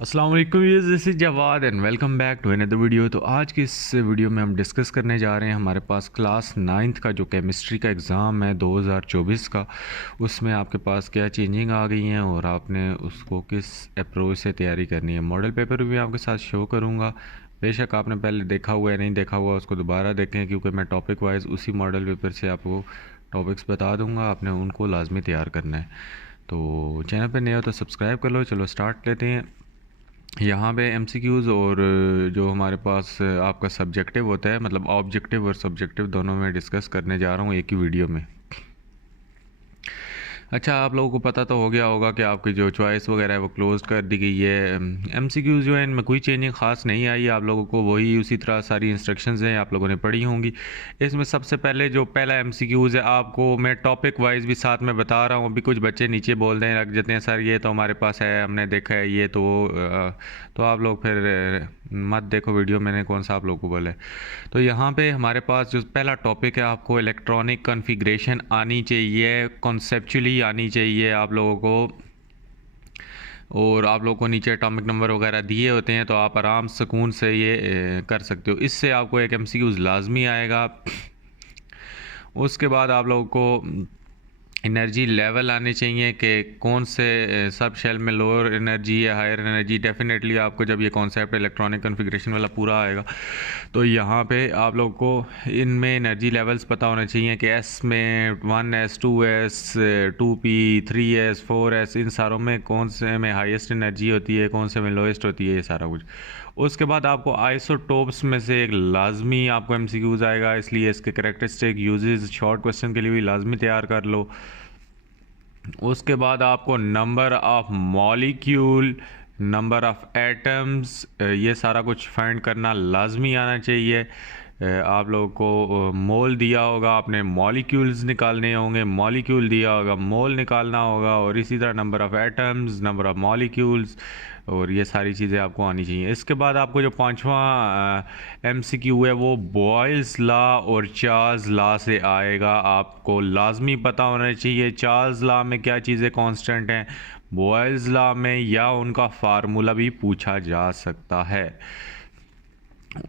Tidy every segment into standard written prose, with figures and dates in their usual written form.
अस्सलाम वालेकुम, ये this is Jawad and welcome back to another video. तो आज की इस वीडियो में हम डिस्कस करने जा रहे हैं हमारे पास क्लास 9th का जो केमिस्ट्री का एग्ज़ाम है 2024 का, उसमें आपके पास क्या चेंजिंग आ गई हैं और आपने उसको किस अप्रोच से तैयारी करनी है। मॉडल पेपर भी आपके साथ शो करूँगा। बेशक आपने पहले देखा हुआ है, नहीं देखा हुआ उसको दोबारा देखें, क्योंकि मैं टॉपिक वाइज उसी मॉडल पेपर से आपको टॉपिक्स बता दूँगा, आपने उनको लाजमी तैयार करना है। तो चैनल पर नए हो तो सब्सक्राइब कर लो। चलो स्टार्ट लेते हैं। यहाँ पे एमसीक्यूज़ और जो हमारे पास आपका सब्जेक्टिव होता है, मतलब ऑब्जेक्टिव और सब्जेक्टिव दोनों में डिस्कस करने जा रहा हूँ एक ही वीडियो में। अच्छा, आप लोगों को पता तो हो गया होगा कि आपकी जो चॉइस वगैरह है वो क्लोज कर दी गई है। एमसीक्यूज़ जो है इनमें कोई चेंजिंग ख़ास नहीं आई, आप लोगों को वही उसी तरह सारी इंस्ट्रक्शंस हैं आप लोगों ने पढ़ी होंगी। इसमें सबसे पहले जो पहला एमसीक्यूज़ है, आपको मैं टॉपिक वाइज भी साथ में बता रहा हूँ। अभी कुछ बच्चे नीचे बोल दें लग जाते हैं, सर ये तो हमारे पास है, हमने देखा है ये तो तो आप लोग फिर मत देखो वीडियो, मैंने कौन सा आप लोगों को बोला है। तो यहाँ पे हमारे पास जो पहला टॉपिक है, आपको इलेक्ट्रॉनिक कॉन्फ़िगरेशन आनी चाहिए, कॉन्सेप्चुअली आनी चाहिए आप लोगों को। और आप लोगों को नीचे एटॉमिक नंबर वगैरह दिए होते हैं, तो आप आराम सुकून से ये कर सकते हो। इससे आपको एक एमसीक्यूज़ लाजमी आएगा। उसके बाद आप लोगों को एनर्जी लेवल आने चाहिए कि कौन से सब शेल में लोअर एनर्जी या हायर एनर्जी। डेफिनेटली आपको जब ये कॉन्सेप्ट इलेक्ट्रॉनिक कॉन्फ़िगरेशन वाला पूरा आएगा तो यहाँ पे आप लोग को इनमें एनर्जी लेवल्स पता होने चाहिए कि एस में 1s 2s 2p 3s 4s, इन सारों में कौन से में हाईएस्ट एनर्जी होती है, कौन से में लोएस्ट होती है, ये सारा कुछ। उसके बाद आपको आइसोटोप्स में से एक लाजमी आपको एमसीक्यूज़ आएगा, इसलिए इसके करेक्टरिस्टिक यूजेस शॉर्ट क्वेश्चन के लिए भी लाजमी तैयार कर लो। उसके बाद आपको number of molecule, number of atoms, ये सारा कुछ फाइंड करना लाजमी आना चाहिए। आप लोगों को मोल दिया होगा, आपने मॉलिक्यूल्स निकालने होंगे, मॉलिक्यूल दिया होगा, मोल निकालना होगा, और इसी तरह number of atoms, number of molecules, और ये सारी चीज़ें आपको आनी चाहिए। इसके बाद आपको जो पांचवा एमसीक्यू है वो बॉयल्स लॉ और चार्ल्स लॉ से आएगा। आपको लाजमी पता होना चाहिए चार्ल्स लॉ में क्या चीज़ें कांस्टेंट हैं, बॉयल्स लॉ में या उनका फार्मूला भी पूछा जा सकता है।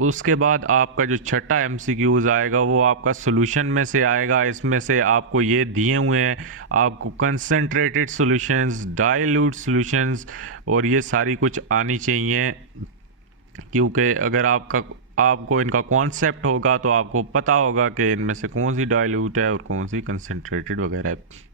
उसके बाद आपका जो छठा एमसीक्यूज़ आएगा वो आपका सॉल्यूशन में से आएगा। इसमें से आपको ये दिए हुए हैं, आपको कंसंट्रेटेड सॉल्यूशंस, डाइल्यूट सॉल्यूशंस, और ये सारी कुछ आनी चाहिए, क्योंकि अगर आपको इनका कॉन्सेप्ट होगा तो आपको पता होगा कि इनमें से कौन सी डाइल्यूट है और कौन सी कंसंट्रेटेड वगैरह है।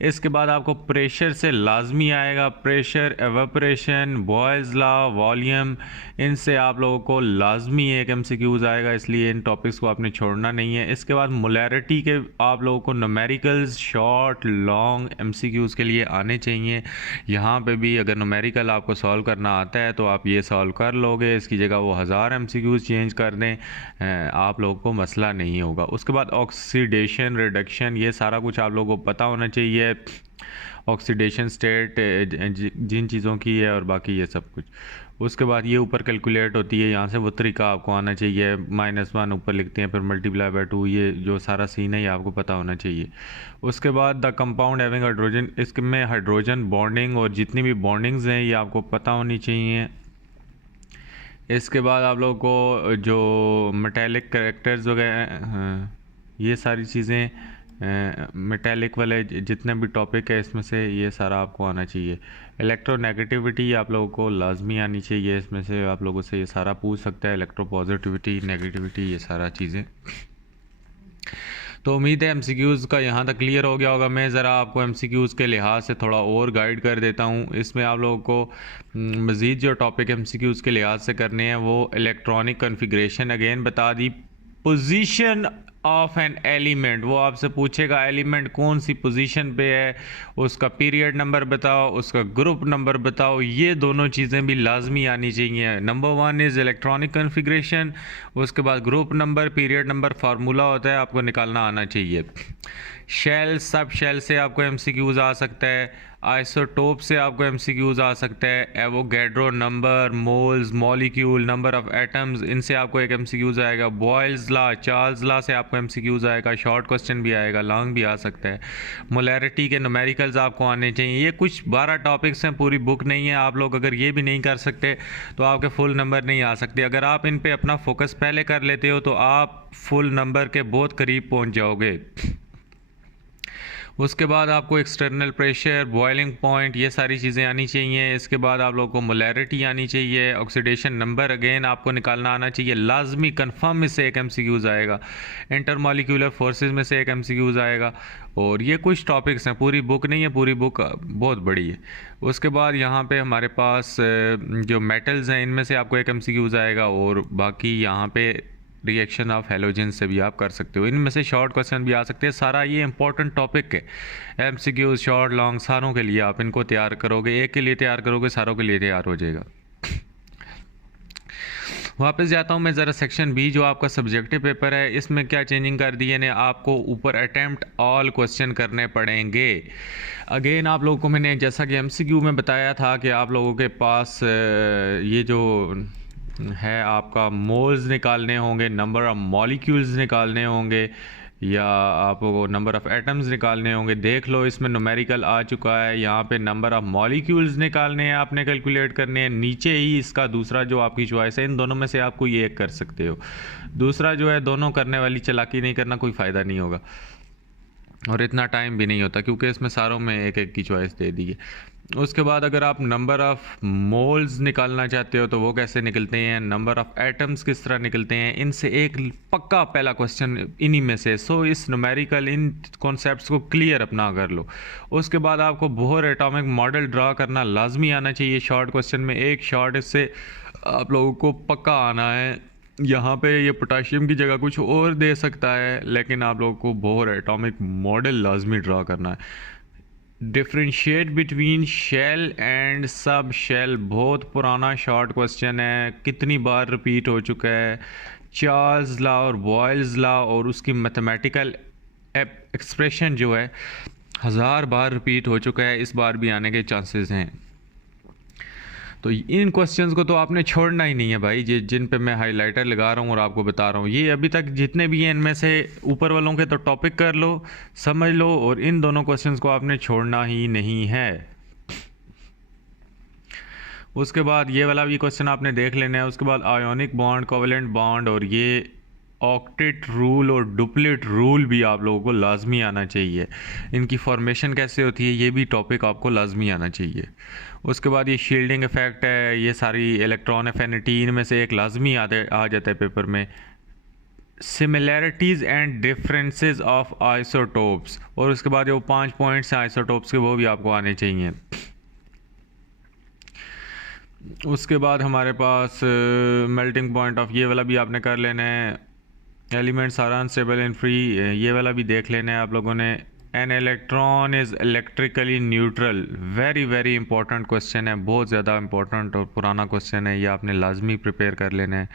इसके बाद आपको प्रेशर से लाजमी आएगा, pressure, evaporation, Boyle's law, volume, इनसे आप लोगों को लाजमी एक एमसीक्यूज़ आएगा, इसलिए इन टॉपिक्स को आपने छोड़ना नहीं है। इसके बाद मोलैरिटी के आप लोगों को न्यूमेरिकल्स शॉर्ट लॉन्ग एमसीक्यूज़ के लिए आने चाहिए। यहाँ पे भी अगर न्यूमेरिकल आपको सॉल्व करना आता है तो आप ये सॉल्व कर लोगे, इसकी जगह वो 1000 एमसीक्यूज़ चेंज कर दें, आप लोगों को मसला नहीं होगा। उसके बाद ऑक्सीडेशन, रिडक्शन, ये सारा कुछ आप लोगों को पता होना चाहिए। ऑक्सीडेशन स्टेट जिन चीज़ों की है और बाकी ये सब कुछ। उसके बाद ये ऊपर कैलकुलेट होती है, यहाँ से वो तरीका आपको आना चाहिए, -1 ऊपर लिखते हैं फिर मल्टीप्लाई बाय 2, ये जो सारा सीन है ये आपको पता होना चाहिए। उसके बाद द कंपाउंड हैविंग हाइड्रोजन, इसमें हाइड्रोजन बॉन्डिंग और जितनी भी बॉन्डिंग्स हैं ये आपको पता होनी चाहिए। इसके बाद आप लोगों को जो मेटेलिक करेक्टर्स वगैरह, ये सारी चीज़ें, मेटेलिक वाले जितने भी टॉपिक है इसमें से ये सारा आपको आना चाहिए। इलेक्ट्रोनेगेटिविटी आप लोगों को लाजमी आनी चाहिए, इसमें से आप लोगों से ये सारा पूछ सकता है, इलेक्ट्रोपॉजिटिविटी, नेगेटिविटी, ये सारा चीज़ें। तो उम्मीद है एमसीक्यूज़ का यहाँ तक क्लियर हो गया होगा। मैं ज़रा आपको एमसीक्यूज़ के लिहाज से थोड़ा और गाइड कर देता हूँ। इसमें आप लोगों को मज़ीद जो टॉपिक एमसीक्यूज़ के लिहाज से करने हैं वो इलेक्ट्रॉनिक कॉन्फ़िगरेशन अगेन बता दी, पोजीशन ऑफ एन एलिमेंट, वो आपसे पूछेगा एलिमेंट कौन सी पोजीशन पे है, उसका पीरियड नंबर बताओ, उसका ग्रुप नंबर बताओ, ये दोनों चीज़ें भी लाजमी आनी चाहिए। नंबर 1 इज़ इलेक्ट्रॉनिक कॉन्फ़िगरेशन, उसके बाद group number, period number, formula होता है, आपको निकालना आना चाहिए। शेल, सब शेल से आपको एमसीक्यूज़ आ सकता है। आइसोटोप से आपको एमसीक्यूज आ सकता है, Avogadro number, moles, molecule, number of atoms, इनसे आपको एक एमसीक्यूज आएगा। बॉयल्स लॉ, चार्ल्स लॉ से आपको एमसीक्यूज आएगा, शॉर्ट क्वेश्चन भी आएगा, लॉन्ग भी आ सकता है। मोलैरिटी के न्यूमेरिकल्स आपको आने चाहिए। ये कुछ 12 टॉपिक्स हैं, पूरी बुक नहीं है। आप लोग अगर ये भी नहीं कर सकते तो आपके फुल नंबर नहीं आ सकते। अगर आप इन पे अपना फोकस पहले कर लेते हो तो आप फुल नंबर के बहुत करीब पहुंच जाओगे। उसके बाद आपको एक्सटर्नल प्रेशर, बॉइलिंग पॉइंट, ये सारी चीज़ें आनी चाहिए। इसके बाद आप लोगों को मोलैरिटी आनी चाहिए। ऑक्सीडेशन नंबर अगेन आपको निकालना आना चाहिए, लाजमी कंफर्म में से एक एमसीक्यूज आएगा। इंटरमॉलिक्यूलर फोर्सेस में से एक एमसीक्यूज आएगा। और ये कुछ टॉपिक्स हैं, पूरी बुक नहीं है, पूरी बुक बहुत बड़ी है। उसके बाद यहाँ पे हमारे पास जो मेटल्स हैं इनमें से आपको एक एमसीक्यूज आएगा। और बाकी यहाँ पे रिएक्शन ऑफ हेलोजन से भी आप कर सकते हो। इनमें से शॉर्ट क्वेश्चन भी आ सकते हैं। सारा ये इंपॉर्टेंट टॉपिक है, एमसीक्यूज शॉर्ट लॉन्ग सारों के लिए आप इनको तैयार करोगे। एक के लिए तैयार करोगे, सारों के लिए तैयार हो जाएगा। वापस जाता हूँ मैं ज़रा सेक्शन बी जो आपका सब्जेक्टिव पेपर है, इसमें क्या चेंजिंग कर दी है ने, आपको ऊपर अटेम्प्ट ऑल क्वेश्चन करने पड़ेंगे। अगेन आप लोगों को मैंने जैसा कि एमसीक्यू में बताया था कि आप लोगों के पास ये जो है आपका मोल्स निकालने होंगे, नंबर ऑफ मॉलिक्यूल्स निकालने होंगे, या आपको नंबर ऑफ़ एटम्स निकालने होंगे। देख लो इसमें न्यूमेरिकल आ चुका है। यहाँ पे नंबर ऑफ़ मॉलिक्यूल्स निकालने हैं, आपने कैलकुलेट करने हैं। नीचे ही इसका दूसरा जो आपकी चॉइस है, इन दोनों में से आप कोई एक कर सकते हो। दूसरा जो है, दोनों करने वाली चालाकी नहीं करना, कोई फ़ायदा नहीं होगा और इतना टाइम भी नहीं होता, क्योंकि इसमें सारों में एक एक की चॉइस दे दी है। उसके बाद अगर आप नंबर ऑफ़ मोल्स निकालना चाहते हो तो वो कैसे निकलते हैं, नंबर ऑफ़ एटम्स किस तरह निकलते हैं, इनसे एक पक्का पहला क्वेश्चन इन्हीं में से। सो इस न्यूमेरिकल इन कॉन्सेप्ट्स को क्लियर अपना कर लो। उसके बाद आपको बोहर एटॉमिक मॉडल ड्रा करना लाजमी आना चाहिए। शॉर्ट क्वेश्चन में एक शॉर्ट इससे आप लोगों को पक्का आना है। यहाँ पे ये पोटाशियम की जगह कुछ और दे सकता है, लेकिन आप लोगों को बोहर एटॉमिक मॉडल लाजमी ड्रा करना है। Differentiate between shell and sub shell, बहुत पुराना शॉर्ट क्वेश्चन है, कितनी बार रिपीट हो चुका है। चार्ल्स लॉ और बॉयल्स लॉ और उसकी मैथमेटिकल एक्सप्रेशन जो है 1000 बार रिपीट हो चुका है, इस बार भी आने के चांसेस हैं। तो इन क्वेश्चंस को तो आपने छोड़ना ही नहीं है भाई, जिन पे मैं हाइलाइटर लगा रहा हूँ और आपको बता रहा हूँ। ये अभी तक जितने भी हैं इनमें से ऊपर वालों के तो टॉपिक कर लो, समझ लो, और इन दोनों क्वेश्चंस को आपने छोड़ना ही नहीं है। उसके बाद ये वाला भी क्वेश्चन आपने देख लेना है। उसके बाद आयोनिक बॉन्ड, कोवेलेंट बॉन्ड, और ये ऑक्टेट रूल और डुप्लेट रूल भी आप लोगों को लाजमी आना चाहिए। इनकी फॉर्मेशन कैसे होती है ये भी टॉपिक आपको लाजमी आना चाहिए। उसके बाद ये शील्डिंग इफेक्ट है, ये सारी इलेक्ट्रॉन एफिनिटी, इनमें से एक लाजमी आ जाता है पेपर में। Similarities and differences of isotopes, और उसके बाद जो 5 पॉइंट्स हैं आइसोटोप्स के वो भी आपको आने चाहिए। उसके बाद हमारे पास मेल्टिंग पॉइंट ऑफ, ये वाला भी आपने कर लेना है। Elements are unstable and free, ये वाला भी देख लेना है आप लोगों ने। An electron is electrically neutral, very very important question है, बहुत ज़्यादा इंपॉर्टेंट और पुराना क्वेश्चन है, ये आपने लाजमी प्रिपेयर कर लेना है।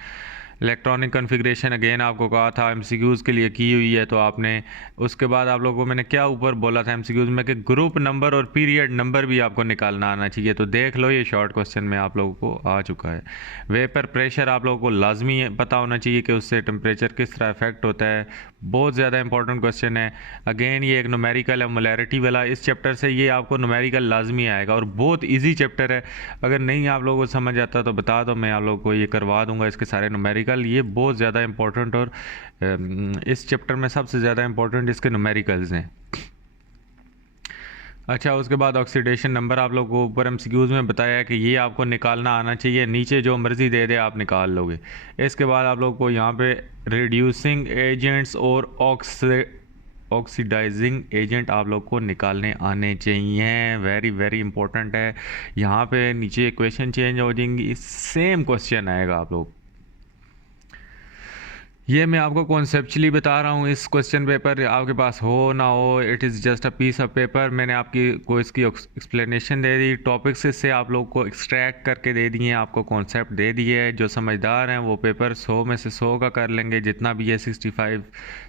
इलेक्ट्रॉनिक कन्फिग्रेशन अगेन आपको कहा था एमसीक्यूज़ के लिए की हुई है, तो आपने उसके बाद आप लोगों को मैंने क्या ऊपर बोला था एमसीक्यूज़ में कि ग्रुप नंबर और पीरियड नंबर भी आपको निकालना आना चाहिए। तो देख लो ये शॉर्ट क्वेश्चन में आप लोगों को आ चुका है। वेपर प्रेशर आप लोगों को लाजमी पता होना चाहिए कि उससे टेम्परेचर किस तरह इफेक्ट होता है, बहुत ज़्यादा इंपॉर्टेंट क्वेश्चन है। अगेन ये एक न्यूमेरिकल है, मोलैरिटी वाला, इस चैप्टर से ये आपको न्यूमेरिकल लाजमी आएगा और बहुत ईजी चैप्टर है। अगर नहीं आप लोगों को समझ आता तो बता दो, मैं आप लोगों को ये करवा दूंगा इसके सारे न्यूमेरिकल। ये बहुत ज़्यादा इंपॉर्टेंट, और इस चैप्टर में सबसे ज़्यादा इंपॉर्टेंट इसके न्यूमेरिकल्स हैं। अच्छा, उसके बाद ऑक्सीडेशन नंबर आप लोगों को ऊपर एमसीक्यूज़ में बताया है कि ये आपको निकालना आना चाहिए, नीचे जो मर्ज़ी दे दे आप निकाल लोगे। इसके बाद आप लोगों को यहाँ पे रिड्यूसिंग एजेंट्स और ऑक्सीडाइजिंग एजेंट आप लोग को निकालने आने चाहिए, वेरी वेरी इंपॉर्टेंट है। यहाँ पे नीचे क्वेश्चन चेंज हो जाएंगी, सेम क्वेश्चन आएगा आप लोग। ये मैं आपको कॉन्सेप्चुअली बता रहा हूँ, इस क्वेश्चन पेपर आपके पास हो ना हो, it is just a piece of paper. मैंने आपकी को इसकी एक्सप्लेनेशन दे दी, टॉपिक्स इससे आप लोग को एक्सट्रैक्ट करके दे दिए, आपको कॉन्सेप्ट दे दिए है। जो समझदार हैं वो पेपर 100 में से 100 का कर लेंगे, जितना भी है 65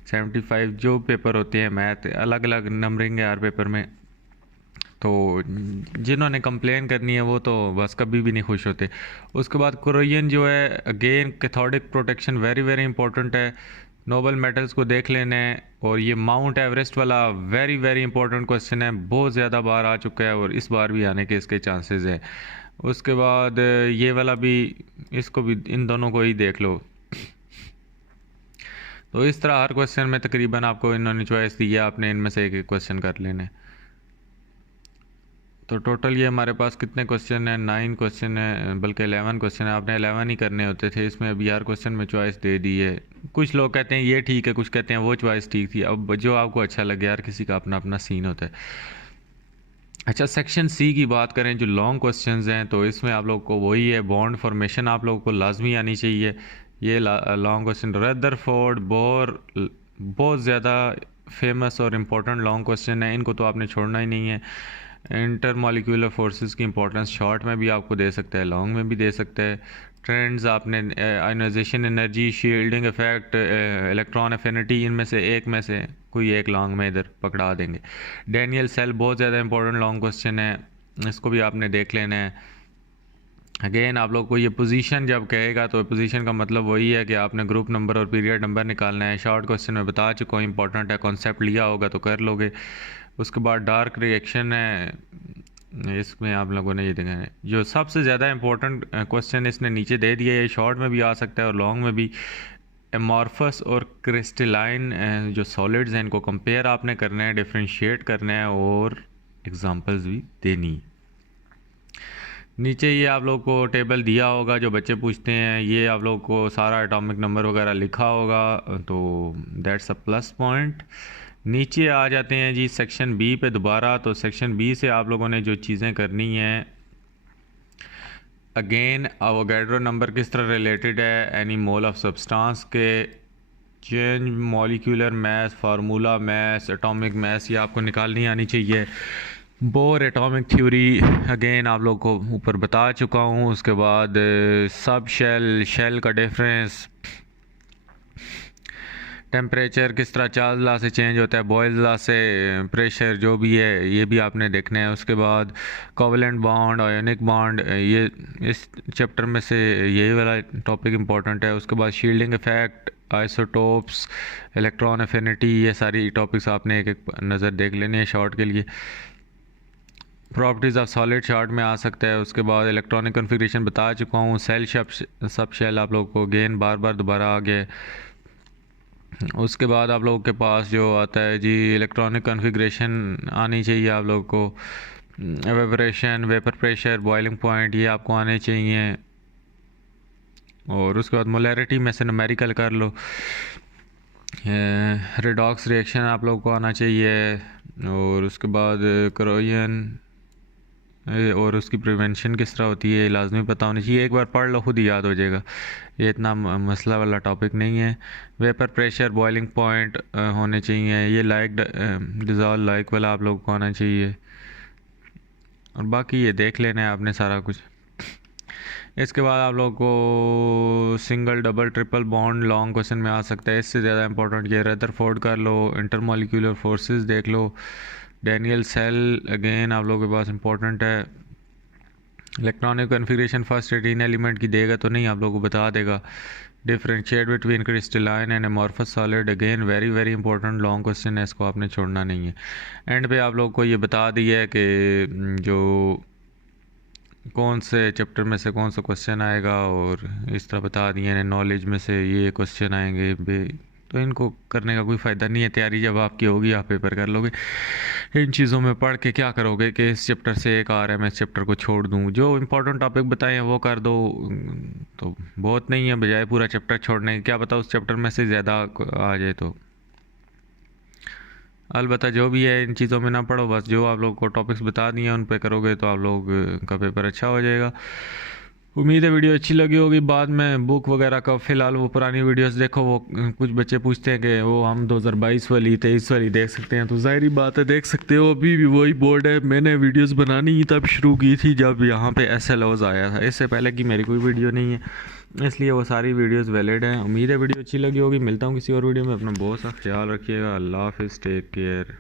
75 जो पेपर होते हैं मैथ, अलग अलग नंबरिंग है हर पेपर में, तो जिन्होंने कंप्लेन करनी है वो तो बस कभी भी नहीं खुश होते। उसके बाद कोरियन जो है, again cathodic protection very very important है। नोबल मेटल्स को देख लेना है। और ये माउंट एवरेस्ट वाला वेरी वेरी इंपॉर्टेंट क्वेश्चन है, बहुत ज़्यादा बार आ चुका है और इस बार भी आने के इसके चांसेस हैं। उसके बाद ये वाला भी, इसको भी, इन दोनों को ही देख लो। तो इस तरह हर क्वेश्चन में तकरीबन आपको इन्होंने चॉइस दी है, आपने इनमें से एक एक क्वेश्चन कर लेना है। तो टोटल ये हमारे पास कितने क्वेश्चन है, 9 क्वेश्चन है, बल्कि 11 क्वेश्चन है। आपने 11 ही करने होते थे, इसमें अभी हर क्वेश्चन में चॉइस दे दी है। कुछ लोग कहते हैं ये ठीक है, कुछ कहते हैं वो चॉइस ठीक थी। अब जो आपको अच्छा लगे यार, किसी का अपना अपना सीन होता है। अच्छा, सेक्शन सी की बात करें जो लॉन्ग क्वेश्चंस हैं, तो इसमें आप लोग को वही है, बॉन्ड फॉर्मेशन आप लोगों को लाजमी आनी चाहिए। ये लॉन्ग क्वेश्चन रदरफोर्ड बोर, बहुत ज़्यादा फेमस और इम्पोर्टेंट लॉन्ग क्वेश्चन है, इनको तो आपने छोड़ना ही नहीं है। इंटर मॉलिक्यूलर फोर्सेस की इंपॉर्टेंस शॉर्ट में भी आपको दे सकता है, लॉन्ग में भी दे सकता है। ट्रेंड्स आपने ionization energy, shielding effect, electron affinity, इनमें से एक में से कोई एक लॉन्ग में इधर पकड़ा देंगे। डैनियल सेल बहुत ज़्यादा इंपॉर्टेंट लॉन्ग क्वेश्चन है, इसको भी आपने देख लेना है। अगेन आप लोग को ये पोजीशन जब कहेगा तो पोजीशन का मतलब वही है कि आपने ग्रुप नंबर और पीरियड नंबर निकालना है। शॉर्ट क्वेश्चन में बता चुका हूँ, इंपॉर्टेंट है, कॉन्सेप्ट लिया होगा तो कर लोगे। उसके बाद डार्क रिएक्शन है, इसमें आप लोगों ने ये देखा है, जो सबसे ज़्यादा इंपॉर्टेंट क्वेश्चन इसने नीचे दे दिया है। शॉर्ट में भी आ सकता है और लॉन्ग में भी। एमॉर्फस और क्रिस्टलाइन जो सॉलिड्स हैं, इनको कंपेयर आपने करना है, डिफ्रेंशिएट करना है और एग्जांपल्स भी देनी। नीचे ये आप लोग को टेबल दिया होगा, जो बच्चे पूछते हैं, ये आप लोग को सारा एटॉमिक नंबर वगैरह लिखा होगा, तो दैट्स अ प्लस पॉइंट। नीचे आ जाते हैं जी सेक्शन बी पे दोबारा। तो सेक्शन बी से आप लोगों ने जो चीज़ें करनी हैं, अगेन अवोगाड्रो नंबर किस तरह रिलेटेड है एनी मोल ऑफ सब्सटेंस के, change molecular mass, formula mass, atomic mass, ये आपको निकालनी आनी चाहिए। बोर एटॉमिक थ्योरी अगेन आप लोग को ऊपर बता चुका हूँ। उसके बाद सब शेल, शेल का डिफरेंस, टेम्परेचर किस तरह चार्ल्स लॉ से चेंज होता है, बॉयल्स लॉ से, प्रेशर जो भी है ये भी आपने देखना है। उसके बाद कोवेलेंट बॉन्ड, आयोनिक बॉन्ड, ये इस चैप्टर में से यही वाला टॉपिक इंपॉर्टेंट है। उसके बाद shielding effect, isotopes, electron affinity, ये सारी टॉपिक्स आपने एक एक नज़र देख लेनी है शॉर्ट के लिए। प्रॉपर्टीज़ ऑफ सॉलिड शॉर्ट में आ सकता है। उसके बाद इलेक्ट्रॉनिक कॉन्फ़िगरेशन बता चुका हूँ। सेल सब शेल आप लोग को गेन बार बार दोबारा आ गया। उसके बाद आप लोगों के पास जो आता है जी, इलेक्ट्रॉनिक कॉन्फ़िगरेशन आनी चाहिए आप लोग को। Evaporation, vapour pressure, boiling point, ये आपको आने चाहिए। और उसके बाद मोलैरिटी में से न्यूमेरिकल कर लो। रेडॉक्स रिएक्शन आप लोग को आना चाहिए। और उसके बाद कोरोजन और उसकी प्रिवेंशन किस तरह होती है लाजमी पता होनी चाहिए। एक बार पढ़ लो, खुद ही याद हो जाएगा, ये इतना मसला वाला टॉपिक नहीं है। वेपर प्रेशर, बॉइलिंग पॉइंट होने चाहिए। ये लाइक डिज़ॉल्व लाइक वाला आप लोग को आना चाहिए। और बाकी ये देख लेना है आपने सारा कुछ। इसके बाद आप लोग को single, double, triple bond long question में आ सकता है। इससे ज़्यादा इंपॉर्टेंट ये रदरफोर्ड कर लो, इंटरमॉलिक्यूलर फोर्सेस देख लो, डैनियल सेल अगेन आप लोगों के पास इंपॉर्टेंट है। इलेक्ट्रॉनिक कॉन्फ़िगरेशन फर्स्ट 18 एलिमेंट की देगा तो नहीं, आप लोगों को बता देगा। Differentiate between crystalline and amorphous solid again very very important long question है, इसको आपने छोड़ना नहीं है। एंड पे आप लोग को ये बता दिया है कि जो कौन से चैप्टर में से कौन सा क्वेश्चन आएगा, और इस तरह बता दिए नॉलेज में से ये क्वेश्चन आएंगे। तो इनको करने का कोई फ़ायदा नहीं है, तैयारी जब आपकी होगी आप पेपर कर लोगे। इन चीज़ों में पढ़ के क्या करोगे कि इस चैप्टर से एक आ रहा है मैं इस चैप्टर को छोड़ दूँ। जो इंपॉर्टेंट टॉपिक बताए हैं वो कर दो, तो बहुत नहीं है, बजाय पूरा चैप्टर छोड़ने। क्या पता उस चैप्टर में से ज़्यादा आ जाए। तो अलबत्ता जो भी है इन चीज़ों में ना पढ़ो, बस जो आप लोग को टॉपिक्स बता दिए उन पे करोगे तो आप लोग का पेपर अच्छा हो जाएगा। उम्मीद है वीडियो अच्छी लगी होगी। बाद में बुक वगैरह का फ़िलहाल वो पुरानी वीडियोस देखो। वो कुछ बच्चे पूछते हैं कि वो हम 2022 वाली 23 वाली देख सकते हैं, तो ज़ाहिरी बात है देख सकते हो। अभी भी वही बोर्ड है, मैंने वीडियोस बनानी ही तब शुरू की थी जब यहाँ पे SLOs आया था, इससे पहले की मेरी कोई वीडियो नहीं है, इसलिए वो सारी वीडियोस वैलिड हैं। उम्मीद है वीडियो अच्छी लगी होगी। मिलता हूँ किसी और वीडियो में। अपना बहुत सा ख्याल रखिएगा। अल्लाह हाफ़िज़, टेक केयर।